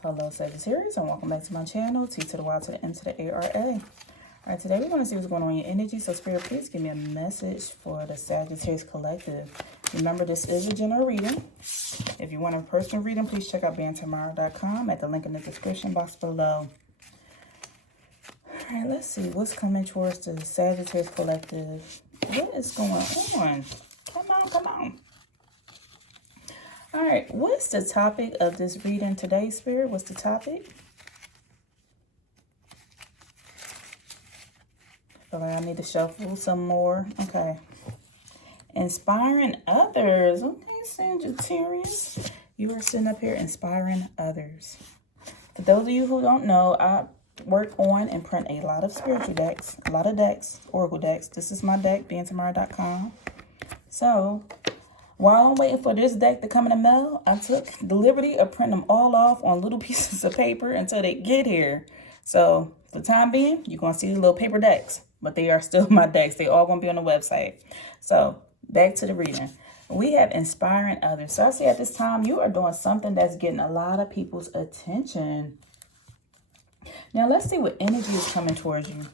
Hello Sagittarius, and welcome back to my channel, T to the Y to the M to the ARA. Alright, today we're going to see what's going on in your energy. So Spirit, please give me a message for the Sagittarius Collective. Remember, this is a general reading. If you want a personal reading, please check out BeingTymara.com at the link in the description box below. Alright, let's see what's coming towards the Sagittarius Collective. What is going on? Come on. All right, what's the topic of this reading today, Spirit? What's the topic? I feel like I need to shuffle some more. Okay. Inspiring others. Okay, Sagittarius. You are sitting up here inspiring others. For those of you who don't know, I work on and print a lot of spiritual decks, a lot of decks, oracle decks. This is my deck, BeingTymara.com. So while I'm waiting for this deck to come in the mail, I took the liberty of printing them all off on little pieces of paper until they get here. So for the time being, you're going to see the little paper decks, but they are still my decks. They all going to be on the website. So back to the reading. We have inspiring others. So I see at this time, you are doing something that's getting a lot of people's attention. Now let's see what energy is coming towards you.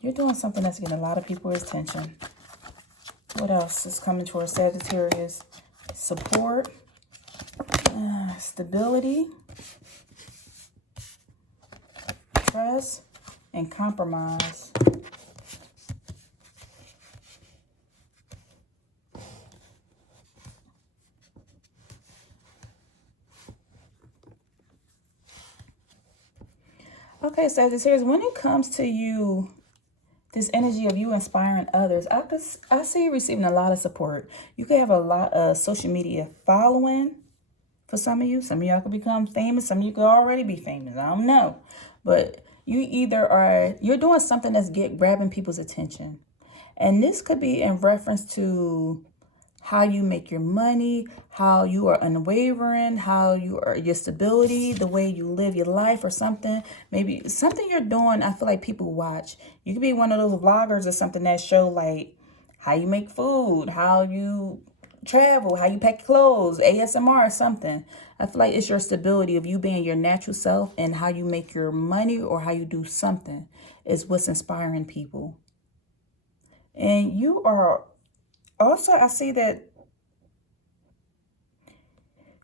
You're doing something that's getting a lot of people's attention. What else is coming towards Sagittarius? Support, stability, trust, and compromise. Okay, Sagittarius, when it comes to you, this energy of you inspiring others, I see you receiving a lot of support. You could have a lot of social media following for some of you. Some of y'all could become famous. Some of you could already be famous. I don't know. But you're doing something that's grabbing people's attention. And this could be in reference to how you make your money, how you are unwavering, how you are your stability, the way you live your life or something. Maybe something you're doing, I feel like people watch. You could be one of those vloggers or something that show like how you make food, how you travel, how you pack clothes, ASMR or something. I feel like it's your stability of you being your natural self and how you make your money or how you do something is what's inspiring people. And you are also, I see that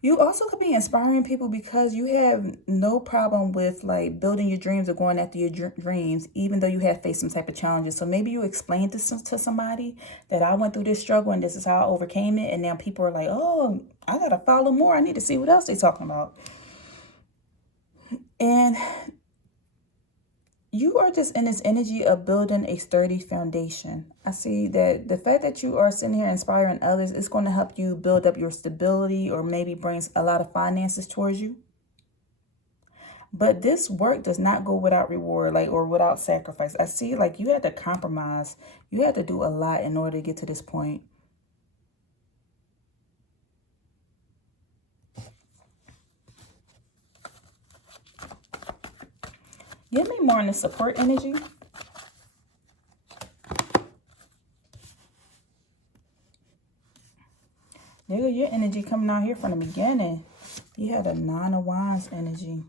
you also could be inspiring people because you have no problem with like building your dreams or going after your dreams, even though you have faced some type of challenges. So maybe you explained this to somebody that I went through this struggle and this is how I overcame it. And now people are like, oh, I got to follow more. I need to see what else they're talking about. And you are just in this energy of building a sturdy foundation. I see that the fact that you are sitting here inspiring others is going to help you build up your stability or maybe brings a lot of finances towards you. But this work does not go without reward, or without sacrifice. I see like you had to compromise. You had to do a lot in order to get to this point. Give me more in the support energy. There go your energy coming out here from the beginning. You had a Nine of Wands energy.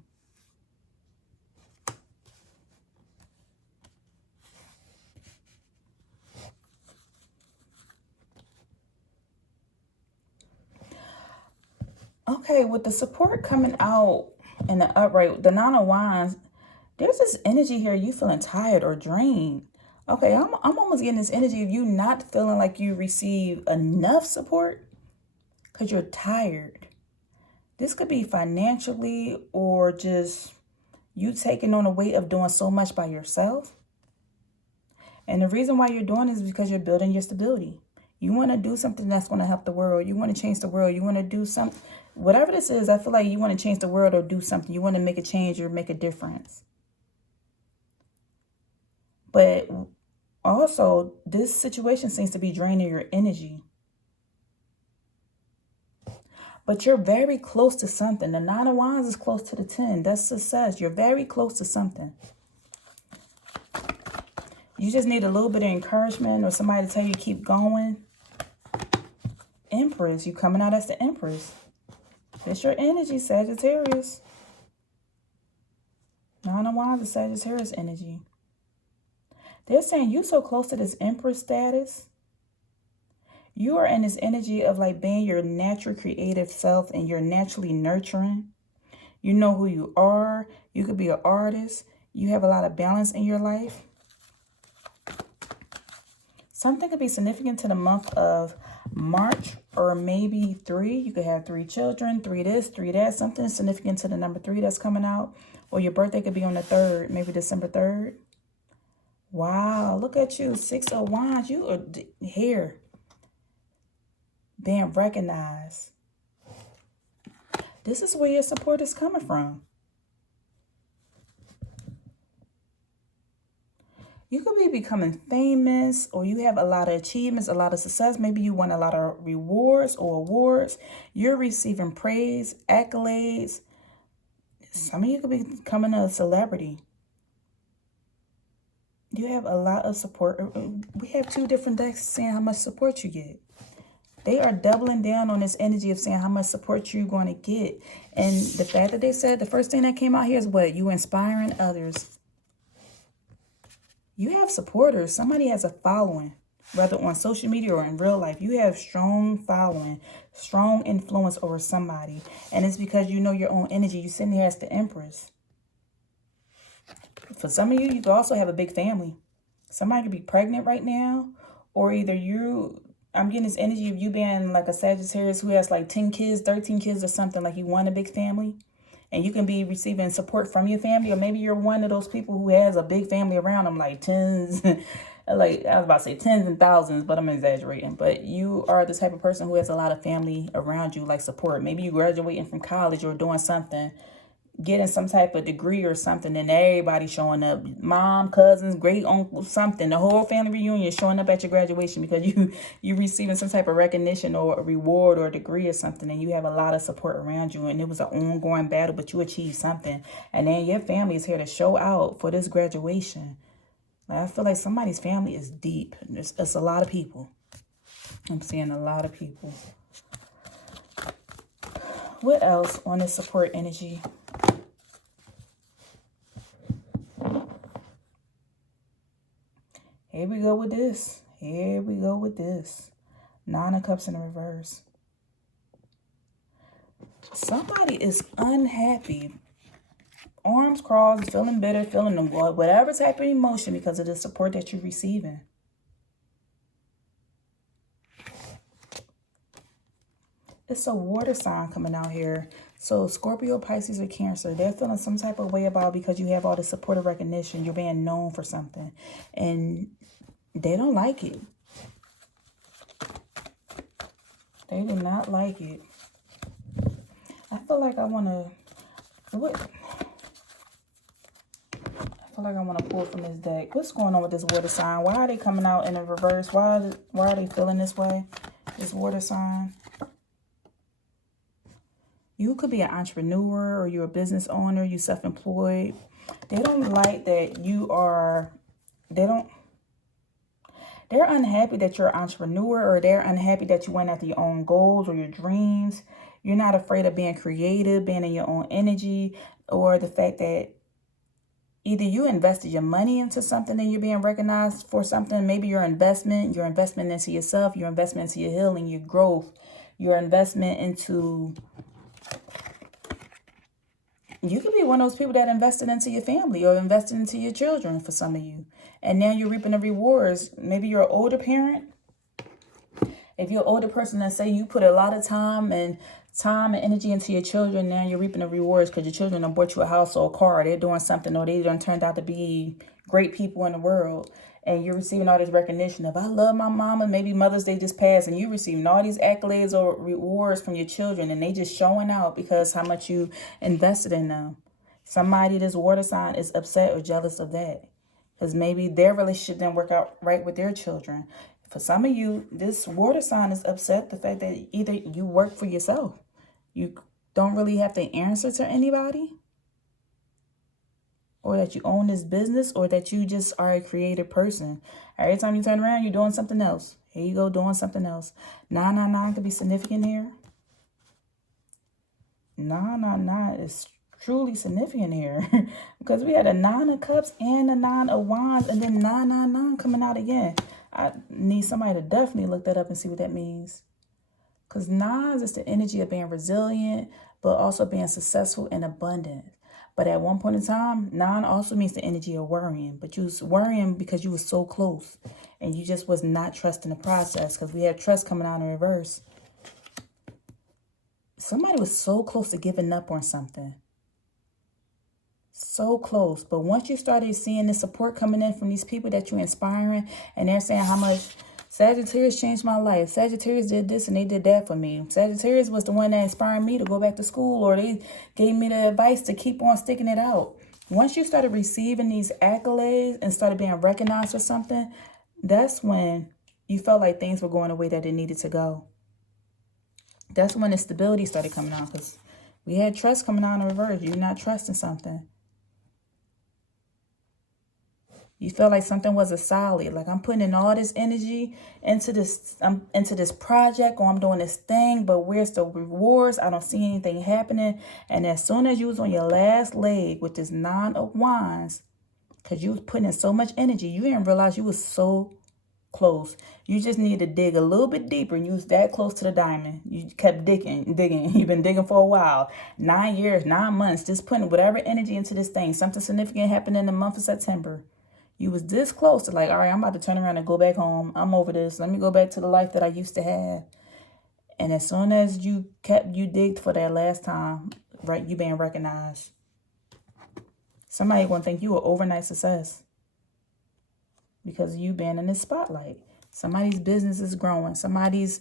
Okay, with the support coming out in the upright, the Nine of Wands, there's this energy here, you feeling tired or drained. Okay, I'm almost getting this energy of you not feeling like you receive enough support because you're tired. This could be financially or just you taking on the weight of doing so much by yourself. And the reason why you're doing this is because you're building your stability. You want to do something that's going to help the world. You want to change the world. You want to do something. Whatever this is, I feel like you want to change the world or do something. You want to make a change or make a difference. But also, this situation seems to be draining your energy. But you're very close to something. The Nine of Wands is close to the 10. That's success. You're very close to something. You just need a little bit of encouragement or somebody to tell you keep going. Empress. You coming out as the Empress. It's your energy, Sagittarius. Nine of Wands is Sagittarius energy. They're saying you so close to this Empress status. You are in this energy of like being your natural creative self, and you're naturally nurturing. You know who you are. You could be an artist. You have a lot of balance in your life. Something could be significant to the month of March, or maybe 3. You could have 3 children, 3 this, 3 that. Something significant to the number 3 that's coming out. Or your birthday could be on the 3rd, maybe December 3rd. Wow, look at you, 6 of Wands. You are here, being recognized. This is where your support is coming from. You could be becoming famous, or you have a lot of achievements, a lot of success. Maybe you won a lot of rewards or awards. You're receiving praise, accolades. Some of you could be becoming a celebrity. You have a lot of support. We have 2 different decks saying how much support you get. They are doubling down on this energy of saying how much support you're going to get. And the fact that they said the first thing that came out here is what? You inspiring others. You have supporters. Somebody has a following, whether on social media or in real life. You have strong following, strong influence over somebody. And it's because you know your own energy. You're sitting here as the Empress. For some of you, you could also have a big family. Somebody could be pregnant right now, or either I'm getting this energy of you being like a Sagittarius who has like 10 kids, 13 kids or something, like you want a big family. And you can be receiving support from your family, or maybe you're one of those people who has a big family around them, like tens, like I was about to say tens and thousands, but I'm exaggerating. But you are the type of person who has a lot of family around you, like support. Maybe you graduating from college or doing something, getting some type of degree or something, and everybody showing up, mom, cousins, great uncle, something, the whole family reunion showing up at your graduation because you receiving some type of recognition or a reward or a degree or something, and you have a lot of support around you, and it was an ongoing battle, but you achieved something, and then your family is here to show out for this graduation. Like, I feel like somebody's family is deep. It's a lot of people. I'm seeing a lot of people. What else on this support energy? Here we go with this. Here we go with this. 9 of Cups in the reverse. Somebody is unhappy. Arms crossed, feeling bitter, feeling whatever type of emotion because of the support that you're receiving. It's a water sign coming out here. So Scorpio, Pisces, or Cancer, they're feeling some type of way about because you have all the support and recognition. You're being known for something. And they don't like it. They do not like it. I feel like I want to... I feel like I want to pull from this deck. What's going on with this water sign? Why are they coming out in the reverse? Why are they feeling this way? This water sign. You could be an entrepreneur, or you're a business owner, you're self-employed. They don't like that you are... They're unhappy that you're an entrepreneur, or they're unhappy that you went after your own goals or your dreams. You're not afraid of being creative, being in your own energy, or the fact that either you invested your money into something and you're being recognized for something. Maybe your investment into yourself, your investment into your healing, your growth, your investment into... You could be one of those people that invested into your family or invested into your children for some of you. And now you're reaping the rewards. Maybe you're an older parent. If you're an older person that say you put a lot of time and energy into your children, now you're reaping the rewards because your children done bought you a house or a car. They're doing something, or they done turned out to be great people in the world. And you're receiving all this recognition of, I love my mama. Maybe Mother's Day just passed and you're receiving all these accolades or rewards from your children, and they just showing out because how much you invested in them. Somebody, this water sign, is upset or jealous of that because maybe their relationship didn't work out right with their children. For some of you, this water sign is upset the fact that either you work for yourself. You don't really have to answer to anybody, or that you own this business, or that you just are a creative person. Every time you turn around, you're doing something else. Here you go, doing something else. 999 could be significant here. Nah is truly significant here. Because we had a 9 of Cups and a 9 of Wands, and then 9 coming out again. I need somebody to definitely look that up and see what that means. Because 9s is the energy of being resilient, but also being successful and abundant. But at one point in time, 9 also means the energy of worrying. But you was worrying because you was so close. And you just was not trusting the process. Because we had trust coming out in reverse. Somebody was so close to giving up on something. So close. But once you started seeing the support coming in from these people that you're inspiring, and they're saying how much Sagittarius changed my life. Sagittarius did this and they did that for me. Sagittarius was the one that inspired me to go back to school, or they gave me the advice to keep on sticking it out. Once you started receiving these accolades and started being recognized for something, that's when you felt like things were going the way that they needed to go. That's when the stability started coming out, because we had trust coming out in reverse. You're not trusting something. You felt like something wasn't solid. Like, I'm putting in all this energy into this project, or I'm doing this thing, but where's the rewards? I don't see anything happening. And as soon as you was on your last leg with this 9 of Wands, because you was putting in so much energy, you didn't realize you was so close. You just needed to dig a little bit deeper, and you was that close to the diamond. You kept digging. You've been digging for a while. 9 years, 9 months, just putting whatever energy into this thing. Something significant happened in the month of September. You was this close to like, all right, I'm about to turn around and go back home. I'm over this. Let me go back to the life that I used to have. And as soon as you digged for that last time, right, you being recognized. Somebody gonna think you an overnight success because you been in the spotlight. Somebody's business is growing. Somebody's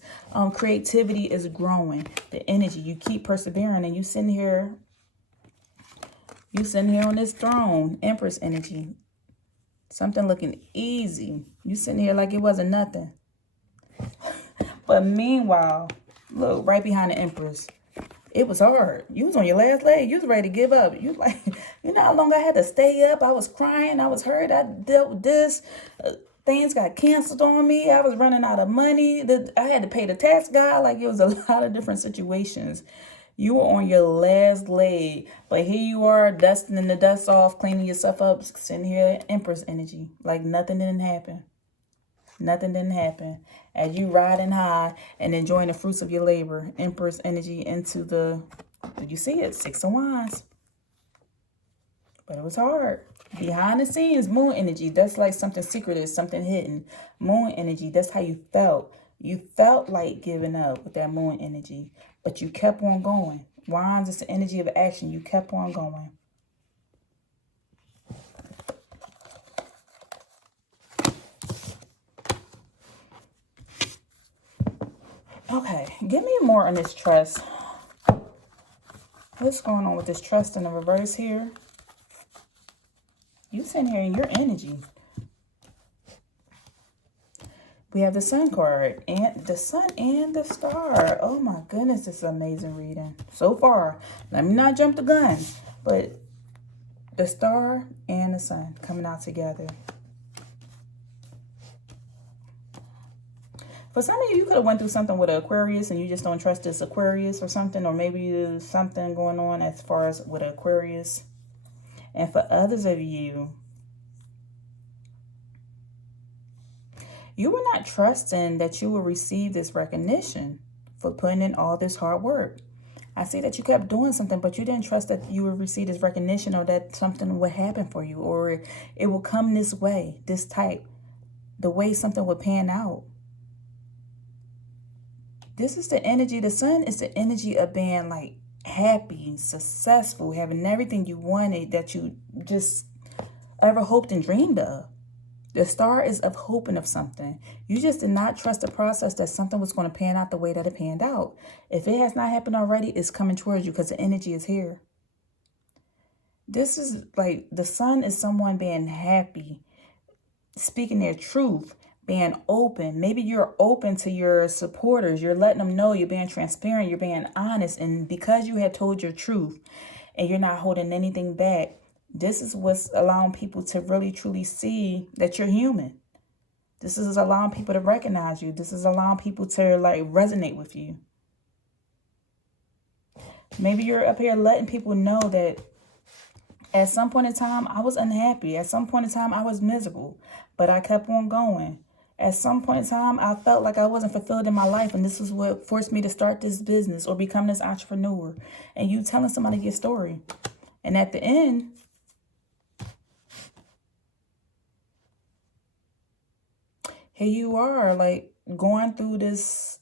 creativity is growing. The energy, you keep persevering, and you sitting here on this throne, Empress energy. Something looking easy. You sitting here like it wasn't nothing. But meanwhile, look, right behind the Empress, it was hard. You was on your last leg. You was ready to give up. You like, you know how long I had to stay up? I was crying. I was hurt. I dealt with this. Things got canceled on me. I was running out of money. I had to pay the tax guy. Like, it was a lot of different situations. You were on your last leg, but here you are, dusting the dust off, cleaning yourself up, sitting here, Empress energy, like nothing didn't happen. Nothing didn't happen. As you riding high and enjoying the fruits of your labor, Empress energy into the, did you see it? 6 of Wands. But it was hard. Behind the scenes, Moon energy, that's like something secretive, something hidden. Moon energy, that's how you felt. You felt like giving up with that Moon energy, but you kept on going. Wands is the energy of action. You kept on going. Okay, give me more on this trust. What's going on with this trust in the reverse here? You sitting here in your energy. We have the Sun card, and the Sun and the Star. Oh my goodness, this is amazing reading so far. Let me not jump the gun, but the Star and the Sun coming out together. For some of you, you could have went through something with an Aquarius and you just don't trust this Aquarius or something, or maybe there's something going on as far as with Aquarius. And for others of you, you were not trusting that you will receive this recognition for putting in all this hard work. I see that you kept doing something, but you didn't trust that you would receive this recognition, or that something would happen for you, or it will come this way, this type, the way something would pan out. This is the energy. The Sun is the energy of being like happy, successful, having everything you wanted that you just ever hoped and dreamed of. The Star is of hoping of something. You just did not trust the process that something was going to pan out the way that it panned out. If it has not happened already, it's coming towards you because the energy is here. This is like the Sun is someone being happy, speaking their truth, being open. Maybe you're open to your supporters. You're letting them know you're being transparent. You're being honest. And because you had told your truth and you're not holding anything back, this is what's allowing people to really, truly see that you're human. This is allowing people to recognize you. This is allowing people to like resonate with you. Maybe you're up here letting people know that at some point in time, I was unhappy. At some point in time, I was miserable, but I kept on going. At some point in time, I felt like I wasn't fulfilled in my life, and this is what forced me to start this business or become this entrepreneur. And you telling somebody your story. And at the end, here you are, like, going through this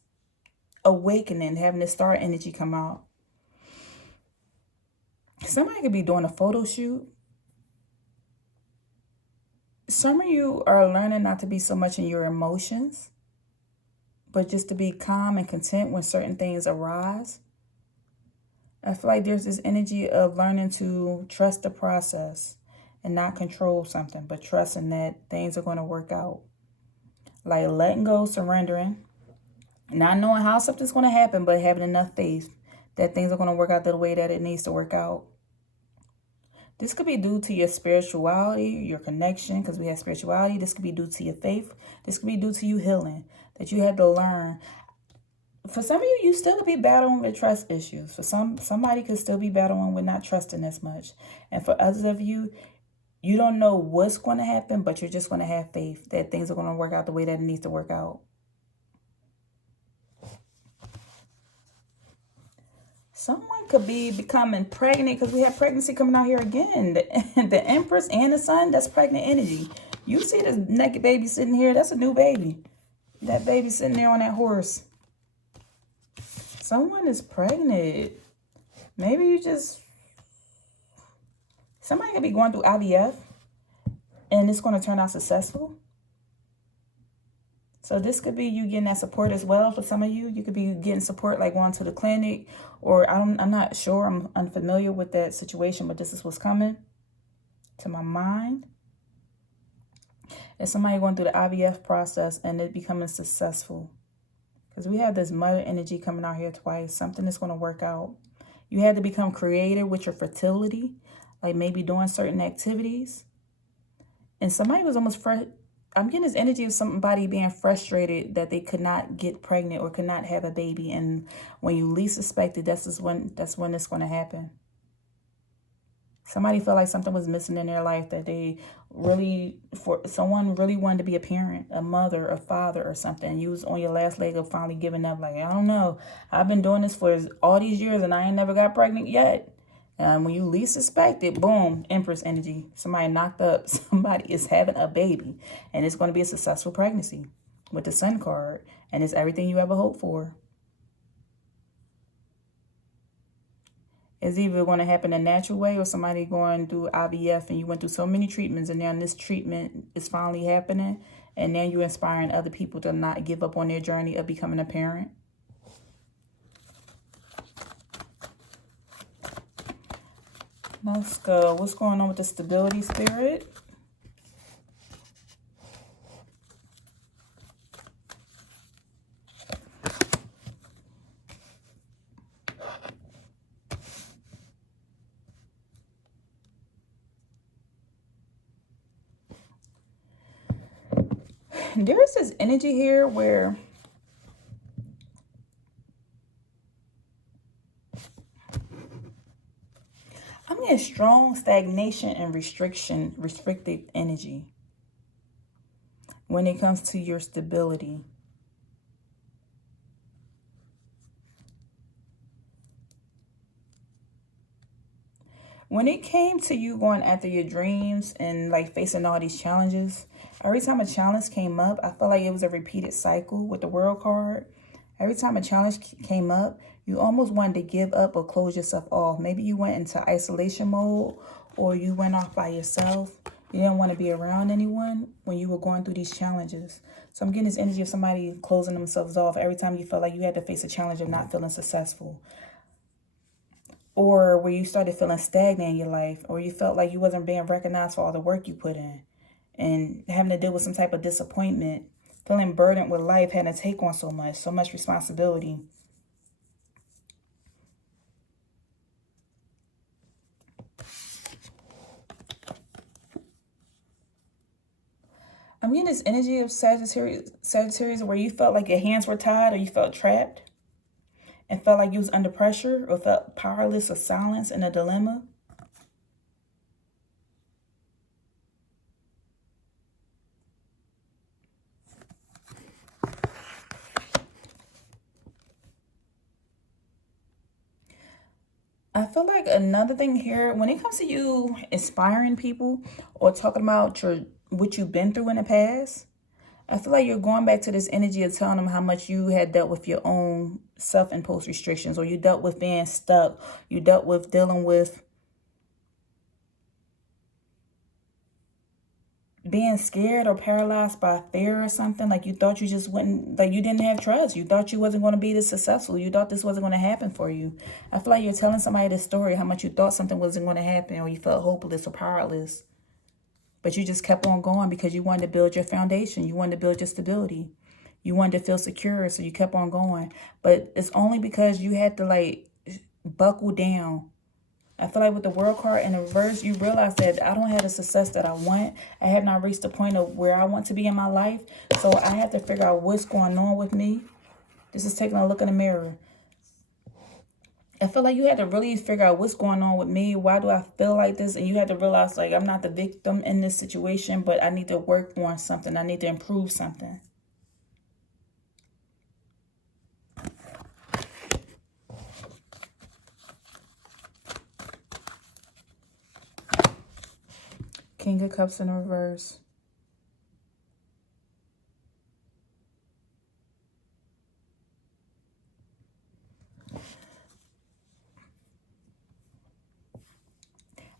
awakening, having the star energy come out. Somebody could be doing a photo shoot. Some of you are learning not to be so much in your emotions, but just to be calm and content when certain things arise. I feel like there's this energy of learning to trust the process and not control something, but trusting that things are going to work out. Like letting go, surrendering, not knowing how something's going to happen, but having enough faith that things are going to work out the way that it needs to work out. This could be due to your spirituality, your connection, because we have spirituality. This could be due to your faith. This could be due to you healing, that you had to learn. For some of you, you still could be battling with trust issues. For somebody could still be battling with not trusting as much. And for others of you, you don't know what's going to happen, but you're just going to have faith that things are going to work out the way that it needs to work out. Someone could be becoming pregnant, because we have pregnancy coming out here again. The Empress and the Sun, that's pregnant energy. You see this naked baby sitting here, that's a new baby. That baby sitting there on that horse. Someone is pregnant. Maybe you just... Somebody could be going through IVF, and it's going to turn out successful. So this could be you getting that support as well. For some of you, you could be getting support like going to the clinic, or I'm not sure. I'm unfamiliar with that situation, but this is what's coming to my mind. It's somebody going through the IVF process and it becoming successful. Because we have this mother energy coming out here twice. Something is going to work out. You had to become creative with your fertility, like maybe doing certain activities. And somebody was almost I'm getting this energy of somebody being frustrated that they could not get pregnant or could not have a baby. And when you least suspect it, that's when it's going to happen. Somebody felt like something was missing in their life, that someone really wanted to be a parent, a mother, a father or something. You was on your last leg of finally giving up. Like, I don't know. I've been doing this for all these years and I ain't never got pregnant yet. When you least suspect it, boom, Empress energy. Somebody knocked up. Somebody is having a baby. And it's going to be a successful pregnancy with the Sun card. And it's everything you ever hoped for. It's either going to happen a natural way, or somebody going through IVF and you went through so many treatments and now this treatment is finally happening. And now you're inspiring other people to not give up on their journey of becoming a parent. Let's go. What's going on with the stability spirit? There's this energy here where I'm getting strong stagnation and restricted energy when it comes to your stability. When it came to you going after your dreams and like facing all these challenges, every time a challenge came up, I felt like it was a repeated cycle with the World card. Every time a challenge came up, you almost wanted to give up or close yourself off. Maybe you went into isolation mode, or you went off by yourself. You didn't want to be around anyone when you were going through these challenges. So I'm getting this energy of somebody closing themselves off every time you felt like you had to face a challenge of not feeling successful. Or where you started feeling stagnant in your life, or you felt like you wasn't being recognized for all the work you put in, and having to deal with some type of disappointment, feeling burdened with life, having to take on so much responsibility. I'm getting this energy of Sagittarius where you felt like your hands were tied or you felt trapped. and felt like you was under pressure or felt powerless or silence in a dilemma. I feel like another thing here, when it comes to you inspiring people or talking about what you've been through in the past, I feel like you're going back to this energy of telling them how much you had dealt with your own self-imposed restrictions, or you dealt with being stuck, you dealt with dealing with being scared or paralyzed by fear or something. Like you thought you just wouldn't, like you didn't have trust. You thought you wasn't going to be this successful. You thought this wasn't going to happen for you. I feel like you're telling somebody this story, how much you thought something wasn't going to happen, or you felt hopeless or powerless. But you just kept on going because you wanted to build your foundation. You wanted to build your stability. You wanted to feel secure, so you kept on going. But it's only because you had to like buckle down. I feel like with the World card in reverse, you realize that I don't have the success that I want. I have not reached the point of where I want to be in my life. So I have to figure out what's going on with me. This is taking a look in the mirror. I feel like you had to really figure out what's going on with me. Why do I feel like this? And you had to realize, like, I'm not the victim in this situation, but I need to work on something. I need to improve something. King of Cups in reverse.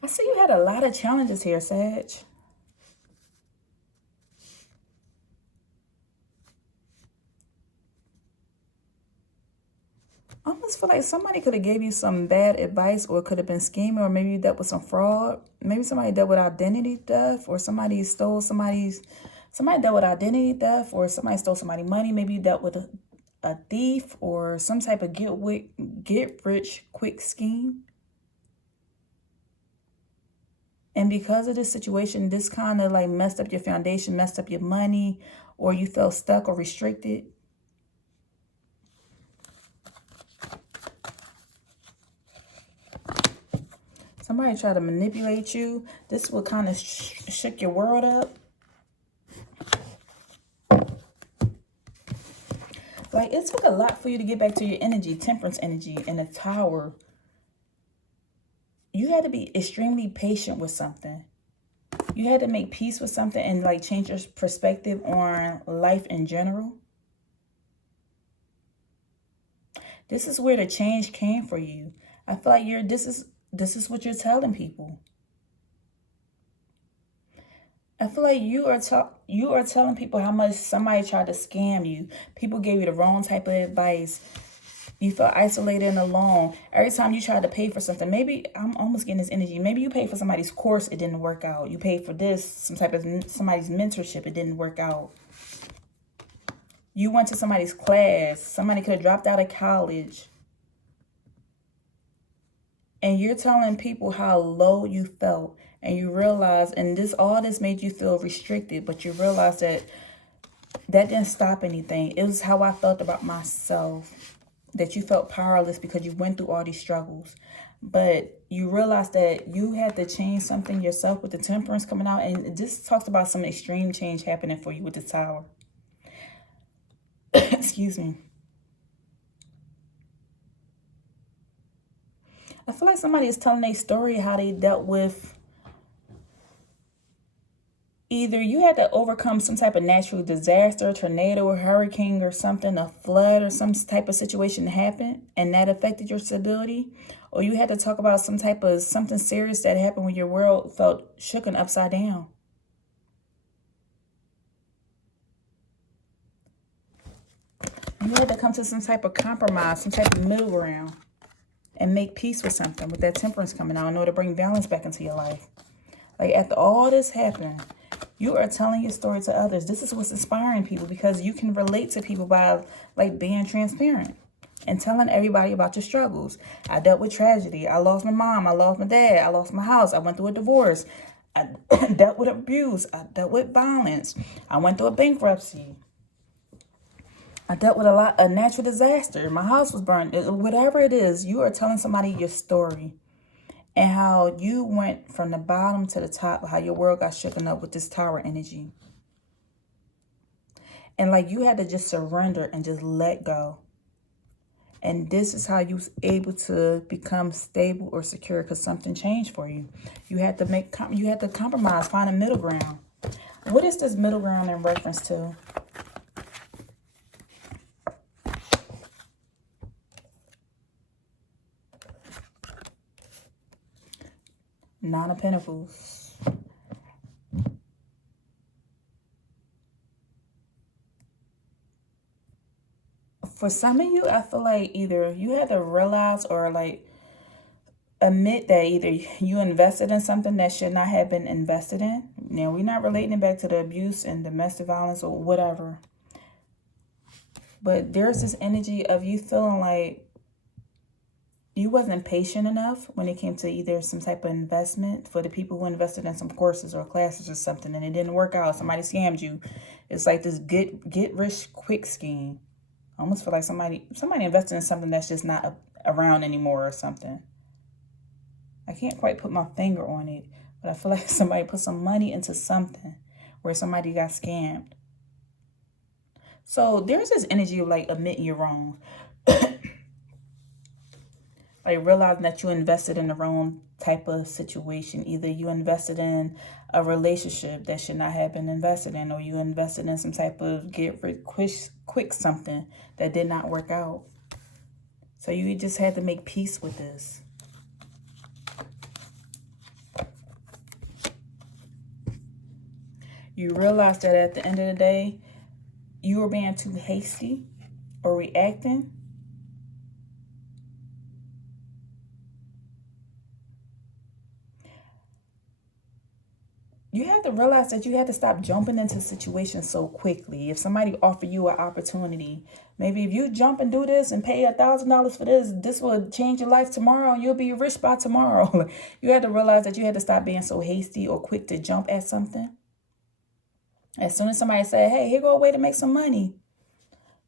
I see you had a lot of challenges here, Sag. I almost feel like somebody could have gave you some bad advice, or could have been scheming, or maybe you dealt with some fraud. Maybe somebody dealt with identity theft, or somebody dealt with identity theft, or somebody stole somebody's money. Maybe you dealt with a thief or some type of get rich quick scheme. And because of this situation, this kind of like messed up your foundation, messed up your money, or you felt stuck or restricted. Somebody tried to manipulate you. This will kind of shook your world up. Like, it took a lot for you to get back to your energy, temperance energy, and the Tower. You had to be extremely patient with something. You had to make peace with something and like change your perspective on life in general. This is where the change came for you. I feel like this is what you're telling people. I feel like you are telling people how much somebody tried to scam you. People gave you the wrong type of advice. You felt isolated and alone. Every time you tried to pay for something, maybe I'm almost getting this energy. Maybe you paid for somebody's course, it didn't work out. You paid for this, somebody's mentorship, it didn't work out. You went to somebody's class. Somebody could have dropped out of college. And you're telling people how low you felt. And you realize, and all this made you feel restricted, but you realize that didn't stop anything. It was how I felt about myself. That you felt powerless because you went through all these struggles. But you realize that you had to change something yourself with the Temperance coming out. And this talks about some extreme change happening for you with the Tower. Excuse me. I feel like somebody is telling a story how they dealt with, either you had to overcome some type of natural disaster, tornado or hurricane or something, a flood or some type of situation happened and that affected your stability, or you had to talk about something serious that happened when your world felt shooken upside down. You had to come to some type of compromise, some type of middle ground, and make peace with something with that Temperance coming out in order to bring balance back into your life. Like, after all this happened, you are telling your story to others. This is what's inspiring people, because you can relate to people by like being transparent and telling everybody about your struggles. I dealt with tragedy. I lost my mom. I lost my dad. I lost my house. I went through a divorce. I dealt with abuse. I dealt with violence. I went through a bankruptcy. I dealt with a natural disaster. My house was burned. Whatever it is, you are telling somebody your story and how you went from the bottom to the top, how your world got shaken up with this tower energy. And like you had to just surrender and just let go. And this is how you was able to become stable or secure because something changed for you. You had to compromise, find a middle ground. What is this middle ground in reference to? Nine of Pentacles. For some of you, I feel like either you had to realize or like admit that either you invested in something that should not have been invested in. Now, we're not relating it back to the abuse and domestic violence or whatever. But there's this energy of you feeling like you wasn't patient enough when it came to either some type of investment for the people who invested in some courses or classes or something and it didn't work out. Somebody scammed you. It's like this get rich quick scheme. I almost feel like somebody invested in something that's just not around anymore or something. I can't quite put my finger on it, but I feel like somebody put some money into something where somebody got scammed. So there's this energy of like admitting you're wrong. Like realizing that you invested in the wrong type of situation. Either you invested in a relationship that should not have been invested in, or you invested in some type of get rich quick something that did not work out. So you just had to make peace with this. You realize that at the end of the day, you were being too hasty or reacting. You have to realize that you have to stop jumping into situations so quickly. If somebody offer you an opportunity, maybe if you jump and do this and pay $1,000 for this will change your life tomorrow and you'll be rich by tomorrow. You had to realize that you had to stop being so hasty or quick to jump at something. As soon as somebody said, hey, here go a way to make some money,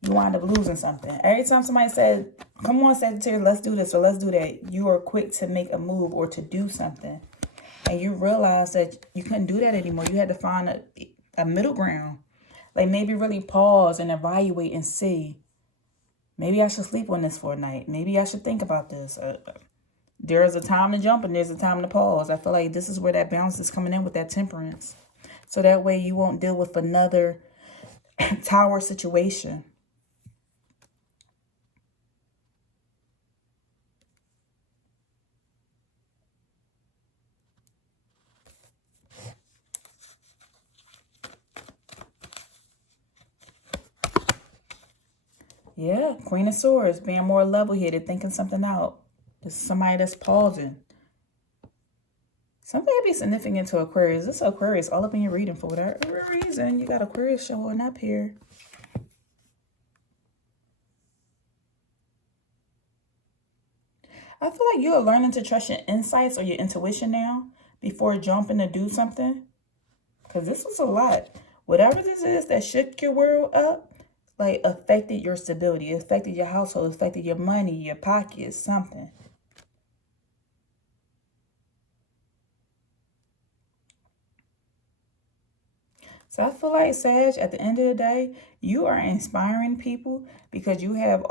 you wind up losing something. Every time somebody said, come on, Sagittarius, let's do this or let's do that, you are quick to make a move or to do something. And you realize that you couldn't do that anymore. You had to find a middle ground. Like maybe really pause and evaluate and see. Maybe I should sleep on this for a night. Maybe I should think about this. There's a time to jump and there's a time to pause. I feel like this is where that balance is coming in with that temperance. So that way you won't deal with another tower situation. Yeah, Queen of Swords, being more level-headed, thinking something out. This is somebody that's pausing. Something could be significant to Aquarius. This Aquarius all up in your reading for whatever reason. You got Aquarius showing up here. I feel like you're learning to trust your insights or your intuition now before jumping to do something. Because this was a lot. Whatever this is that shook your world up, like affected your stability, affected your household, affected your money, your pockets, something. So I feel like, Sag, at the end of the day, you are inspiring people because you have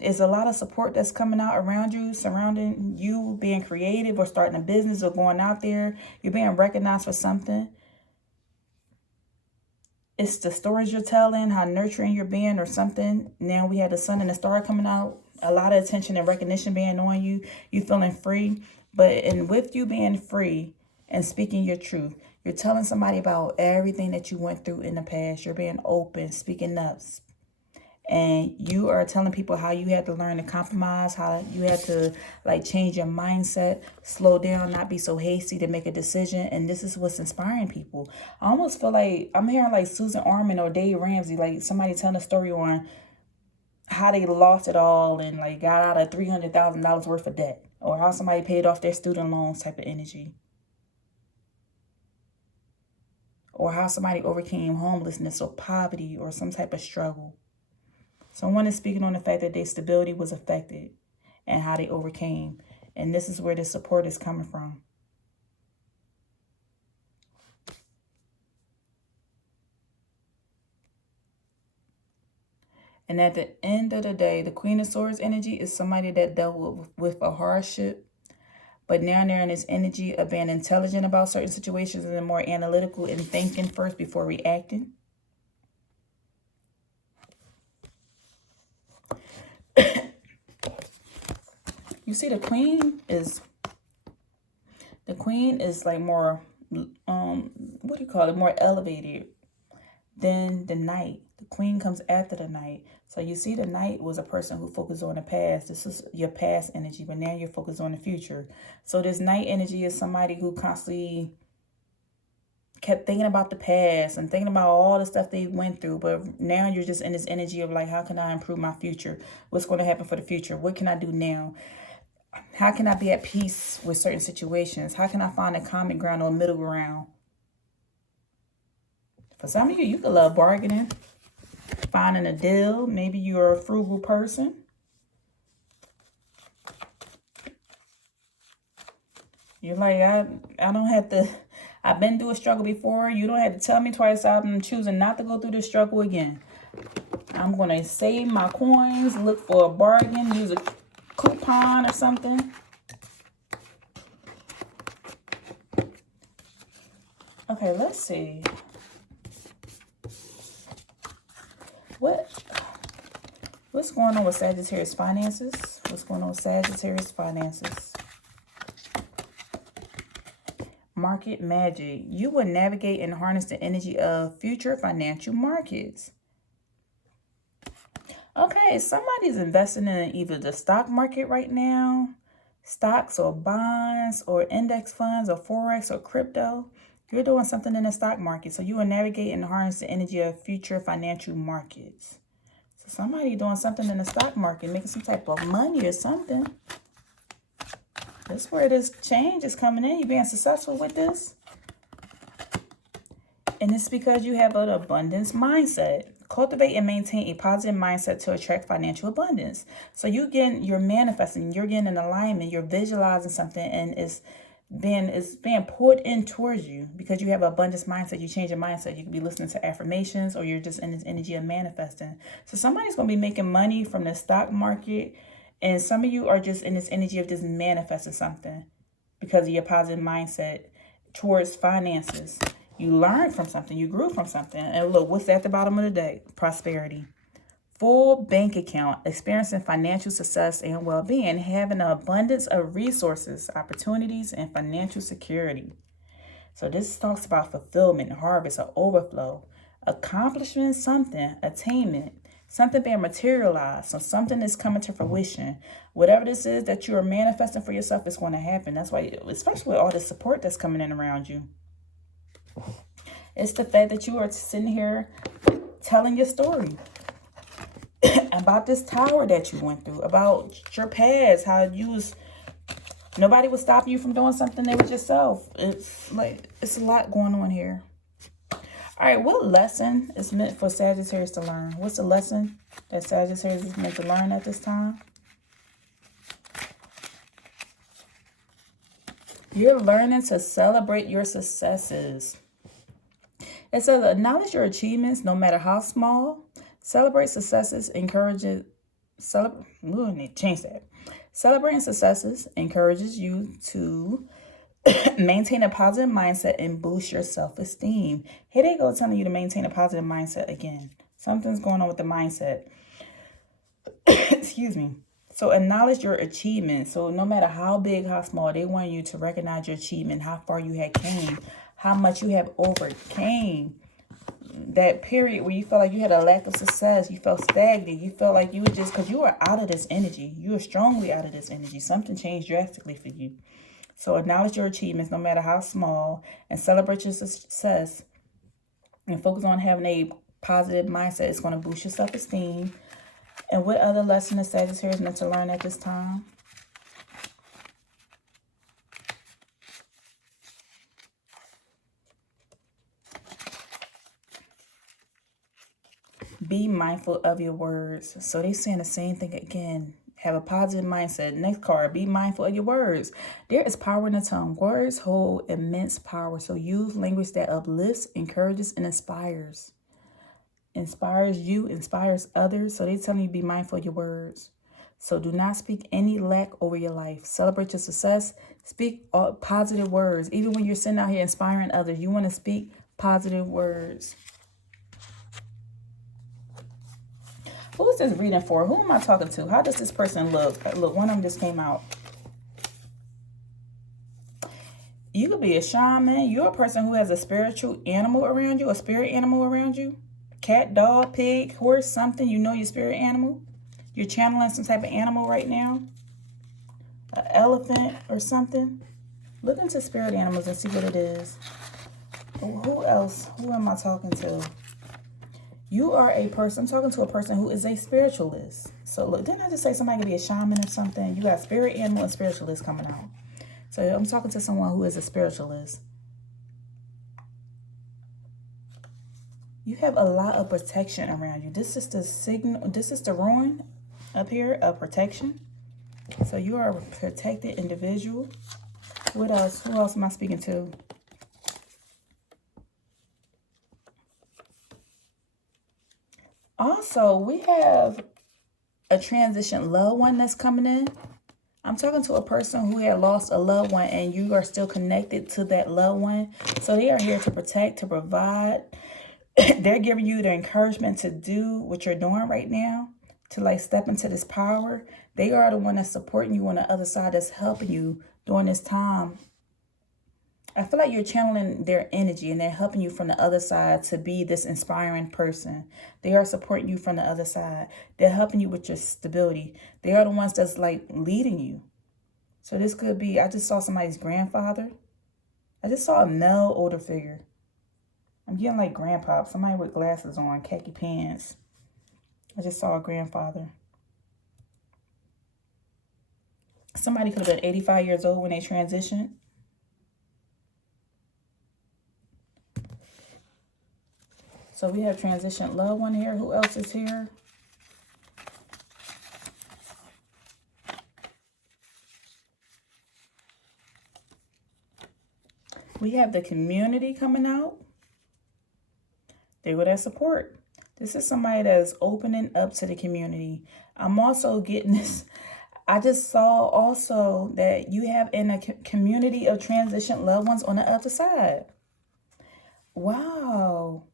it's a lot of support that's coming out around you, surrounding you, being creative or starting a business or going out there. You're being recognized for something. It's the stories you're telling, how nurturing you're being or something. Now we had the sun and the star coming out. A lot of attention and recognition being on you. You feeling free. And with you being free and speaking your truth, you're telling somebody about everything that you went through in the past. You're being open, speaking up. And you are telling people how you had to learn to compromise, how you had to like change your mindset, slow down, not be so hasty to make a decision. And this is what's inspiring people. I almost feel like I'm hearing like Susan Orman or Dave Ramsey, like somebody telling a story on how they lost it all and like got out of $300,000 worth of debt, or how somebody paid off their student loans type of energy, or how somebody overcame homelessness or poverty or some type of struggle. Someone is speaking on the fact that their stability was affected and how they overcame. And this is where the support is coming from. And at the end of the day, the Queen of Swords energy is somebody that dealt with a hardship. But now they're in this energy of being intelligent about certain situations and more analytical and thinking first before reacting. You see, the queen is like more, what do you call it? More elevated than the knight. The queen comes after the knight. So you see, the knight was a person who focused on the past. This is your past energy, but now you're focused on the future. So this knight energy is somebody who constantly kept thinking about the past and thinking about all the stuff they went through. But now you're just in this energy of like, how can I improve my future? What's going to happen for the future? What can I do now? How can I be at peace with certain situations? How can I find a common ground or a middle ground? For some of you, you could love bargaining, finding a deal. Maybe you're a frugal person. You're like, I don't have to, I've been through a struggle before. You don't have to tell me twice. I'm choosing not to go through this struggle again. I'm going to save my coins, look for a bargain, use a coupon or something. Okay, let's see. What's going on with Sagittarius finances? What's going on with Sagittarius finances? Market magic. You will navigate and harness the energy of future financial markets. Okay, somebody's investing in either the stock market right now, stocks or bonds or index funds or forex or crypto. You're doing something in the stock market. So you will navigate and harness the energy of future financial markets. So somebody doing something in the stock market, making some type of money or something. That's where this change is coming in. You're being successful with this. And it's because you have an abundance mindset. Cultivate and maintain a positive mindset to attract financial abundance. So you're manifesting, you're getting in alignment, you're visualizing something, and it's being poured in towards you because you have an abundance mindset. You change your mindset. You can be listening to affirmations, or you're just in this energy of manifesting. So somebody's going to be making money from the stock market, and some of you are just in this energy of just manifesting something because of your positive mindset towards finances. You learned from something. You grew from something. And look, what's at the bottom of the day? Prosperity. Full bank account, experiencing financial success and well-being, having an abundance of resources, opportunities, and financial security. So this talks about fulfillment, harvest, or overflow, accomplishment, something, attainment, something being materialized. So something is coming to fruition. Whatever this is that you are manifesting for yourself is going to happen. That's why, especially with all the support that's coming in around you. It's the fact that you are sitting here telling your story about this tower that you went through, about your past, how nobody was stopping you from doing something there with yourself. It's a lot going on here. All right, what lesson is meant for Sagittarius to learn? What's the lesson that Sagittarius is meant to learn at this time? You're learning to celebrate your successes. It says acknowledge your achievements, no matter how small. Celebrate successes, Celebrating successes encourages you to maintain a positive mindset and boost your self-esteem. Here they go telling you to maintain a positive mindset again. Something's going on with the mindset. Excuse me. So acknowledge your achievements. So no matter how big, how small, they want you to recognize your achievement, how far you had came, how much you have overcame. That period where you felt like you had a lack of success, you felt stagnant, you felt like you were just, because you were out of this energy. You were strongly out of this energy. Something changed drastically for you. So acknowledge your achievements, no matter how small, and celebrate your success. And focus on having a positive mindset. It's going to boost your self-esteem. And what other lesson is Sagittarius meant to learn at this time? Be mindful of your words. So they're saying the same thing again. Have a positive mindset. Next card, be mindful of your words. There is power in the tongue. Words hold immense power. So use language that uplifts, encourages, and inspires. Inspires you, inspires others. So they're telling you be mindful of your words. So do not speak any lack over your life. Celebrate your success. Speak positive words. Even when you're sitting out here inspiring others, you want to speak positive words. Who is this reading for? Who am I talking to? How does this person look? Look, one of them just came out. You could be a shaman. You're a person who has a spiritual animal around you, a spirit animal around you. Cat, dog, pig, horse, something. You know your spirit animal. You're channeling some type of animal right now. An elephant or something. Look into spirit animals and see what it is. Who else? Who am I talking to? You are a person, I'm talking to a person who is a spiritualist. So look, didn't I just say somebody could be a shaman or something? You got spirit animal and spiritualist coming out. So I'm talking to someone who is a spiritualist. You have a lot of protection around you. This is the signal, this is the ruin up here of protection. So you are a protected individual. What else? Who else am I speaking to? Also, we have a transition loved one that's coming in. I'm talking to a person who had lost a loved one and you are still connected to that loved one. So they are here to protect, to provide. They're giving you the encouragement to do what you're doing right now, to like step into this power. They are the one that's supporting you on the other side, that's helping you during this time. I feel like you're channeling their energy and they're helping you from the other side to be this inspiring person. They are supporting you from the other side. They're helping you with your stability. They are the ones that's like leading you. So this could be, I just saw somebody's grandfather. I just saw a male older figure. I'm getting like grandpa, somebody with glasses on, khaki pants. I just saw a grandfather. Somebody could have been 85 years old when they transitioned. So we have transitioned loved one here. Who else is here? We have the community coming out. They were that support. This is somebody that is opening up to the community. I'm also getting this. I just saw also that you have in a community of transitioned loved ones on the other side. Wow.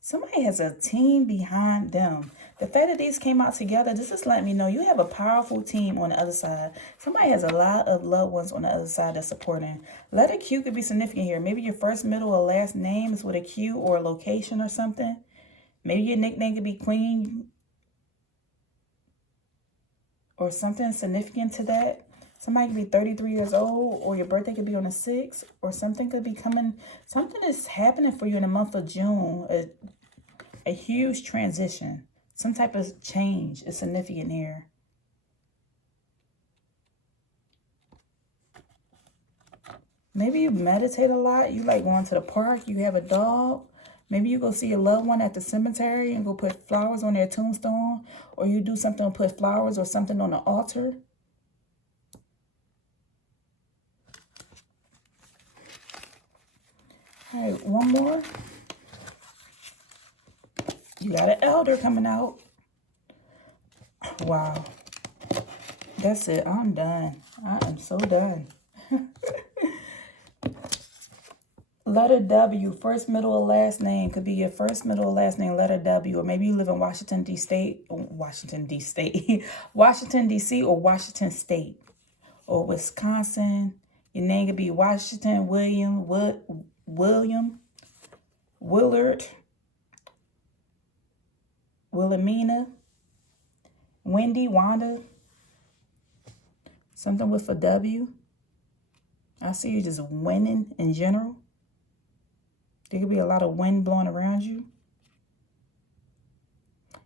Somebody has a team behind them. The fact that these came out together, this is letting me know you have a powerful team on the other side. Somebody has a lot of loved ones on the other side that's supporting. Letter Q could be significant here. Maybe your first, middle, or last name is with a Q or a location or something. Maybe your nickname could be Queen or something significant to that. Somebody could be 33 years old, or your birthday could be on the 6th, or something could be coming. Something is happening for you in the month of June. A huge transition. Some type of change is significant here. Maybe you meditate a lot. You like going to the park. You have a dog. Maybe you go see your loved one at the cemetery and go put flowers on their tombstone. Or you do something, put flowers or something on the altar. All right, one more. You got an elder coming out. Wow. That's it. I'm done. I am so done. Letter W, first, middle, or last name. Could be your first, middle, or last name, letter W. Or maybe you live in Washington, D.C. Washington, D.C. or Washington State. Or Wisconsin. Your name could be Washington, William, Willard, Wilhelmina, Wendy, Wanda. Something with a W. I see you just winning in general. There could be a lot of wind blowing around you.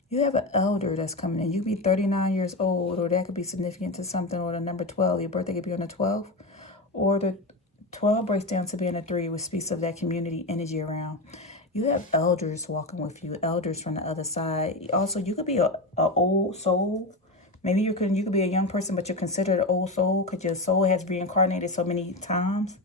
You have an elder that's coming in. You could be 39 years old, or that could be significant to something, or the number 12. Your birthday could be on the 12th. Or the 12 breaks down to being a 3, which speaks of that community energy around. You have elders walking with you, elders from the other side. Also, you could be a old soul. Maybe you could be a young person, but you're considered an old soul because your soul has reincarnated so many times.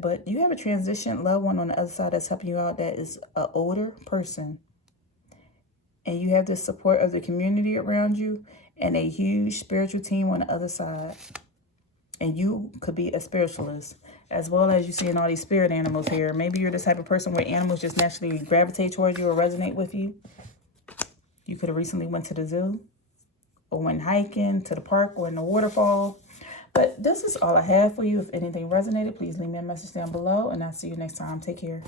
But you have a transition loved one on the other side that's helping you out that is an older person. And you have the support of the community around you and a huge spiritual team on the other side. And you could be a spiritualist, as well as you seeing all these spirit animals here. Maybe you're the type of person where animals just naturally gravitate towards you or resonate with you. You could have recently went to the zoo or went hiking to the park or in the waterfall. But this is all I have for you. If anything resonated, please leave me a message down below, and I'll see you next time. Take care.